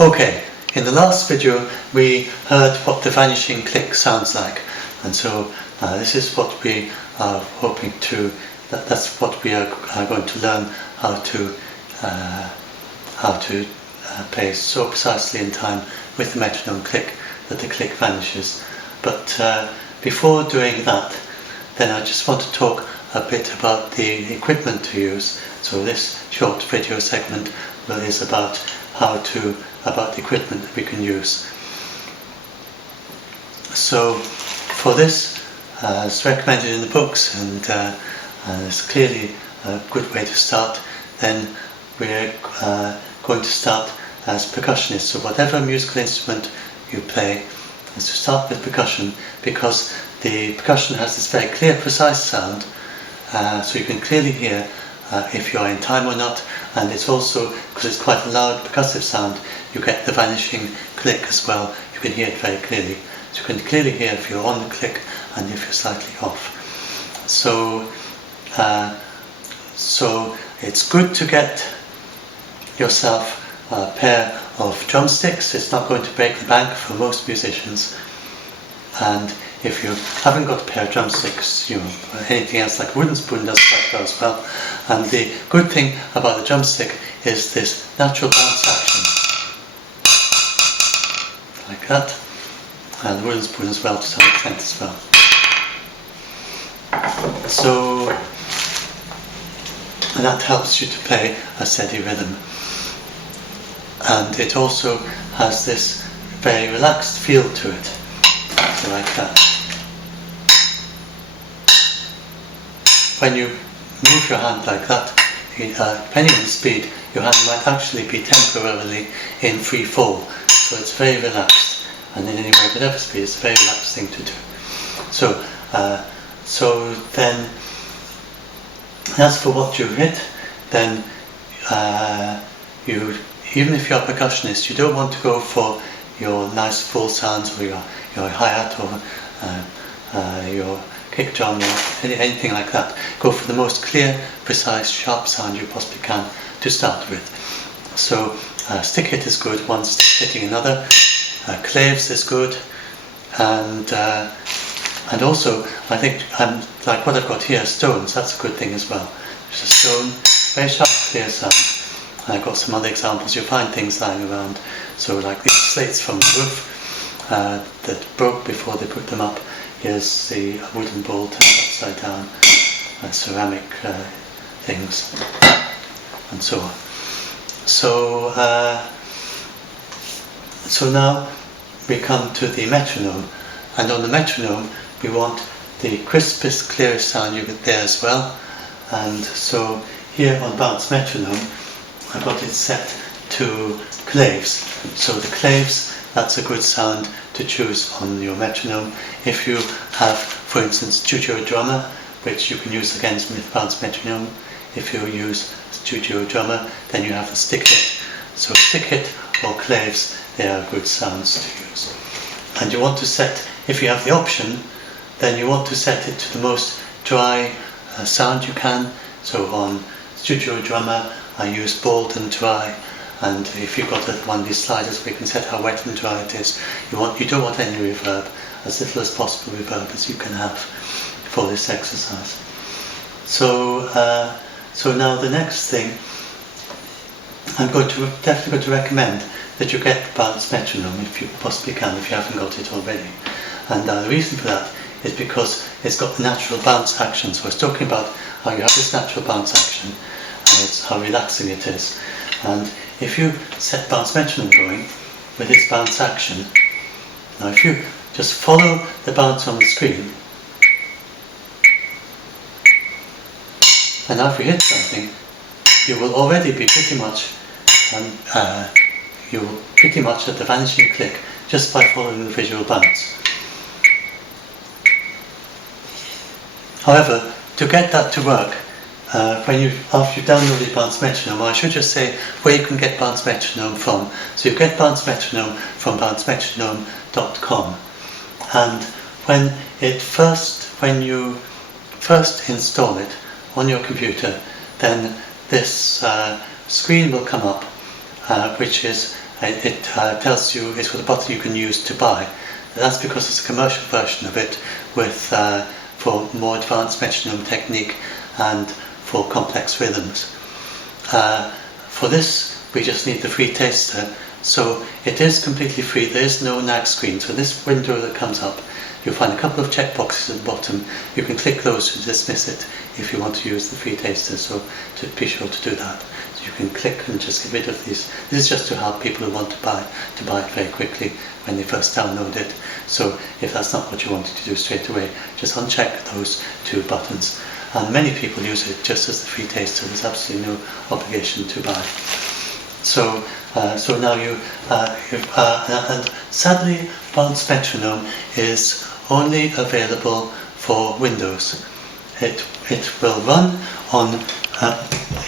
Okay, in the last video we heard what the vanishing click sounds like, and so this is what we are hoping to, that's what we are going to learn how to play so precisely in time with the metronome click that the click vanishes. But before doing that, then I just want to talk a bit about the equipment to use. So this short video segment is about about the equipment that we can use. So for this, it's recommended in the books, and it's clearly a good way to start. Then we're going to start as percussionists. So whatever musical instrument you play, is to start with percussion, because the percussion has this very clear, precise sound, so you can clearly hear if you're in time or not, and it's also, because it's quite a loud percussive sound, you get the vanishing click as well. You can hear it very clearly. So you can clearly hear if you're on the click and if you're slightly off. So, so it's good to get yourself a pair of drumsticks. It's not going to break the bank for most musicians. And if you haven't got a pair of drumsticks, anything else like a wooden spoon does quite well as well. And the good thing about the drumstick is this natural bounce action, like that, and the wooden spoon as well to some extent as well. So, and that helps you to play a steady rhythm. And it also has this very relaxed feel to it, so like that. When you move your hand like that, depending on the speed, your hand might actually be temporarily in free fall. So it's very relaxed, and in any way, whatever speed, it's a very relaxed thing to do. So, so then, as for what you hit, then even if you're a percussionist, you don't want to go for your nice full sounds, or your hi-hat, or your kick drum, or anything like that. Go for the most clear, precise, sharp sound you possibly can to start with. So stick hit is good, one stick hitting another. Claves is good, and also I think like what I've got here, stones. That's a good thing as well. There's a stone, very sharp, clear sound. And I've got some other examples. You'll find things lying around. So like these slates from the roof that broke before they put them up. Here's the wooden bowl turned upside down, ceramic things, and so on. So, so now we come to the metronome, and on the metronome we want the crispest, clearest sound you get there as well. And so here on bounce metronome, I've got it set to claves. So the claves, that's a good sound to choose on your metronome. If you have, for instance, studio drummer, which you can use against with bounce metronome. If you use studio drummer, then you have a stick hit. So stick hit or claves, they are good sounds to use. And you want to set, if you have the option, then you want to set it to the most dry sound you can. So on studio drummer, I use bold and dry. And if you've got one of these sliders where you can set how wet and dry it is, you don't want any reverb, as little as possible reverb as you can have for this exercise. So, so now the next thing, I'm definitely going to recommend that you get the bounce metronome if you possibly can, if you haven't got it already. And the reason for that is because it's got the natural bounce action. So I was talking about how you have this natural bounce action, and it's how relaxing it is. And if you set bounce metronome going with its bounce action, now if you just follow the bounce on the screen, and now if you hit something, you will already be pretty much at the vanishing click just by following the visual bounce. However, to get that to work, after you've downloaded bounce metronome, I should just say where you can get bounce metronome from. So you get bounce metronome from bouncemetronome.com, and when you first install it on your computer, then this screen will come up, which is it tells you it's got a button you can use to buy. And that's because it's a commercial version of it with for more advanced metronome technique and for complex rhythms. For this we just need the free taster, so it is completely free. There is no nag screen, so this window that comes up, you'll find a couple of checkboxes at the bottom. You can click those to dismiss it if you want to use the free taster, so to be sure to do that. So you can click and just get rid of these. This is just to help people who want to buy it very quickly when they first download it. So if that's not what you wanted to do straight away, just uncheck those two buttons. And many people use it just as the free taster. There's absolutely no obligation to buy. So now and sadly, Bounce Metronome is only available for Windows. It will run on.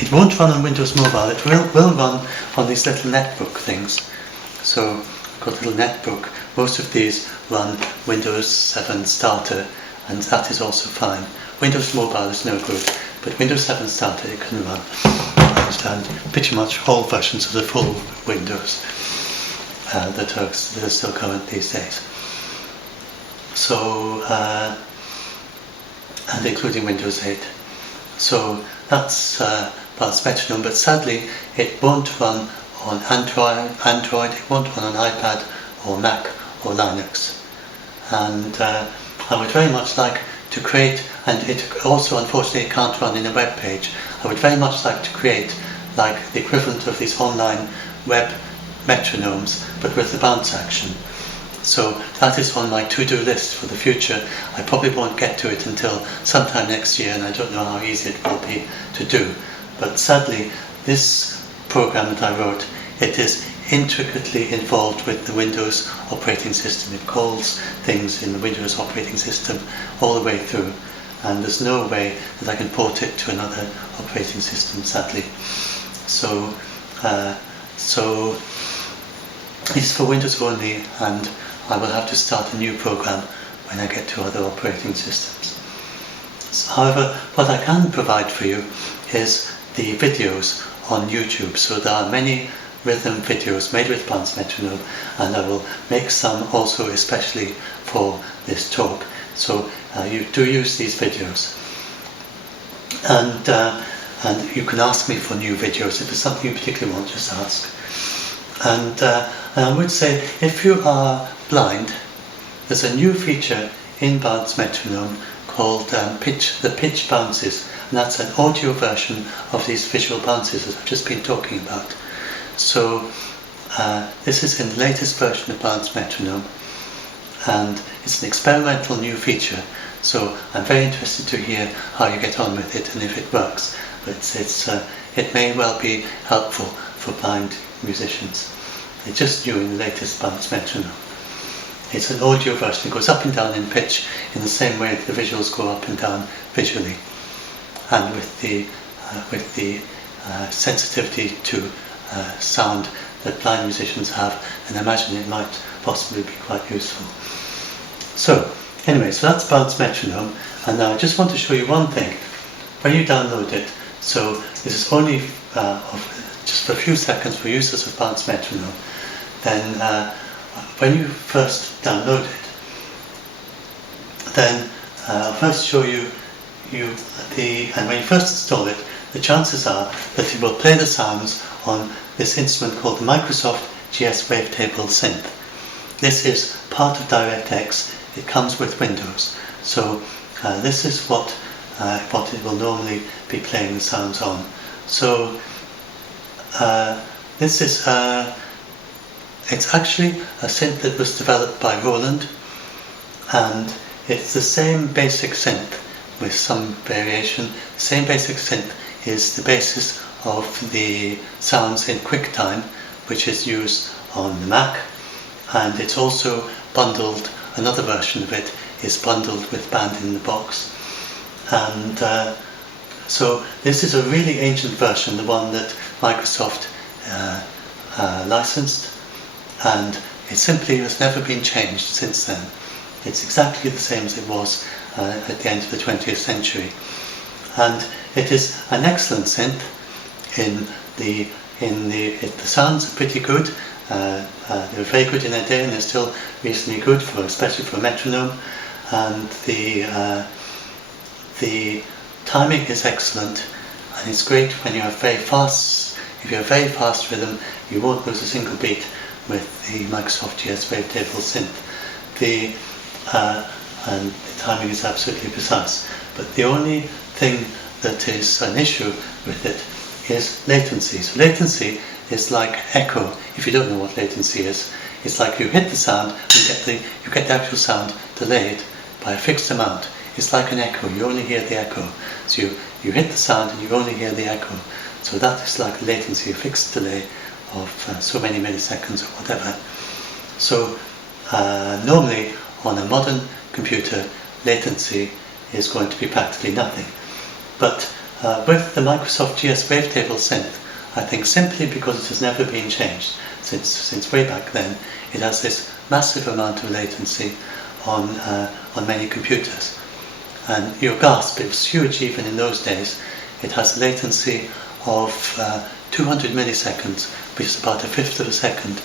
It won't run on Windows Mobile. It will run on these little netbook things. So I've got a little netbook. Most of these run Windows 7 Starter, and that is also fine. Windows Mobile is no good, but Windows 7 Starter it can run. And pretty much all versions of the full Windows that are still current these days. So, and including Windows 8. So that's Bounce Metronome, but sadly it won't run on Android, it won't run on iPad or Mac or Linux. And I would very much like to create, and it also unfortunately can't run in a web page. I would very much like to create like the equivalent of these online web metronomes, but with the bounce action. So that is on my to-do list for the future. I probably won't get to it until sometime next year, and I don't know how easy it will be to do. But sadly, this program that I wrote, it is intricately involved with the Windows operating system. It calls things in the Windows operating system all the way through, and there's no way that I can port it to another operating system, sadly. So it's for Windows only, and I will have to start a new program when I get to other operating systems. So, however, what I can provide for you is the videos on YouTube. So there are many rhythm videos made with Bounce Metronome, and I will make some also especially for this talk. So you do use these videos, and you can ask me for new videos. If there's something you particularly want, just ask. And I would say, if you are blind, there's a new feature in Bounce Metronome called the pitch bounces, and that's an audio version of these visual bounces that I've just been talking about. So this is in the latest version of Bounce Metronome, and it's an experimental new feature. So I'm very interested to hear how you get on with it and if it works. But it may well be helpful for blind musicians. It's just new in the latest Bounce Metronome. It's an audio version. It goes up and down in pitch in the same way that the visuals go up and down visually, and with the sensitivity to sound that blind musicians have, and I imagine it might possibly be quite useful. So anyway, so that's Bounce Metronome, and now I just want to show you one thing. When you download it, so this is only just for a few seconds for users of Bounce Metronome, then when you first download it, then I'll first show you and when you first install it, the chances are that it will play the sounds on this instrument called the Microsoft GS Wavetable Synth. This is part of DirectX. It comes with Windows. So this is what it will normally be playing the sounds on. So this is it's actually a synth that was developed by Roland, and it's the same basic synth with some variation. The same basic synth is the basis of the sounds in QuickTime, which is used on the Mac, and it's also bundled. Another version of it is bundled with Band in the Box, and so this is a really ancient version, the one that Microsoft licensed, and it simply has never been changed since then. It's exactly the same as it was at the end of the 20th century, and it is an excellent synth. The sounds are pretty good, They were very good in their day, and they're still reasonably good, especially for a metronome. And the timing is excellent, and it's great when you have very fast. If you have very fast rhythm, you won't lose a single beat with the Microsoft GS Wavetable synth. And the timing is absolutely precise. But the only thing that is an issue with it is latency. So latency is like echo. If you don't know what latency is, it's like you hit the sound, you get the actual sound delayed by a fixed amount. It's like an echo. You only hear the echo. So you hit the sound and you only hear the echo. So that is like latency, a fixed delay of so many milliseconds or whatever. So normally on a modern computer, latency is going to be practically nothing. But with the Microsoft GS Wavetable synth, I think simply because it has never been changed since way back then, it has this massive amount of latency on many computers. And you'll gasp, it was huge even in those days. It has a latency of 200 milliseconds, which is about a fifth of a second.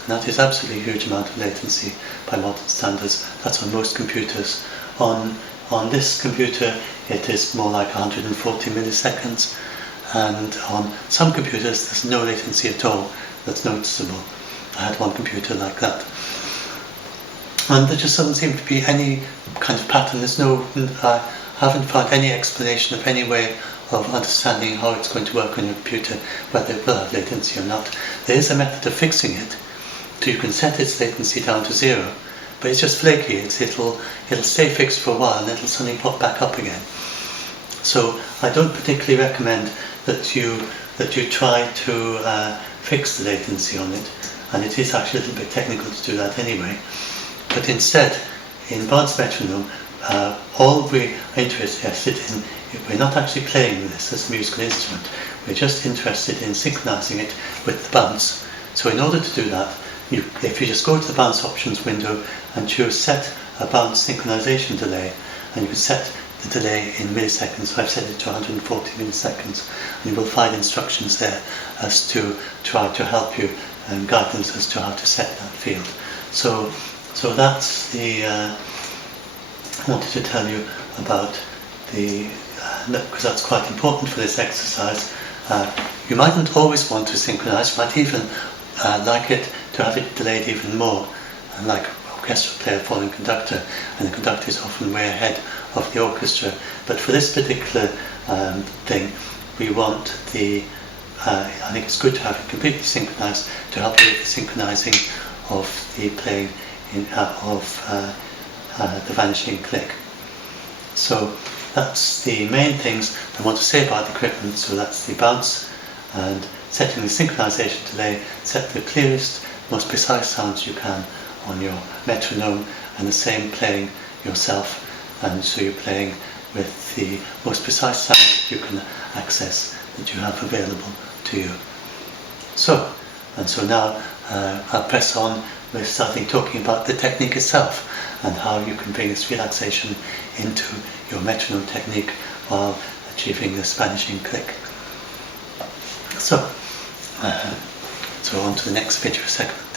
And that is absolutely a huge amount of latency by modern standards. That's on most computers. On this computer, it is more like 140 milliseconds. And on some computers, there's no latency at all that's noticeable. I had one computer like that. And there just doesn't seem to be any kind of pattern. I haven't found any explanation of any way of understanding how it's going to work on your computer, whether it will have latency or not. There is a method of fixing it, so you can set its latency down to 0, but it's just flaky. It'll stay fixed for a while and it'll suddenly pop back up again. So I don't particularly recommend that you try to fix the latency on it, and it is actually a little bit technical to do that anyway. But instead, in Bard's Metronome, all we're interested in, we're not actually playing this as a musical instrument, we're just interested in synchronizing it with the bounce. So in order to do that, if you just go to the bounce options window and choose set a bounce synchronization delay, and you can set the delay in milliseconds. So I've set it to 140 milliseconds, and you will find instructions there as to try to help you and guidance as to how to set that field. So that's I wanted to tell you about because that's quite important for this exercise. You mightn't always want to synchronize, you might even like it to have it delayed even more, and like orchestral player following conductor, and the conductor is often way ahead of the orchestra. But for this particular thing, we want I think it's good to have it completely synchronized to help you with the synchronizing of the playing of the vanishing click. So that's the main things I want to say about the equipment. So that's the bounce and setting the synchronization delay, set the clearest, most precise sounds you can on your metronome, and the same playing yourself, and so you're playing with the most precise sound you can access that you have available to you. So now I'll press on with starting talking about the technique itself and how you can bring this relaxation into your metronome technique while achieving this vanishing click. So on to the next video segment.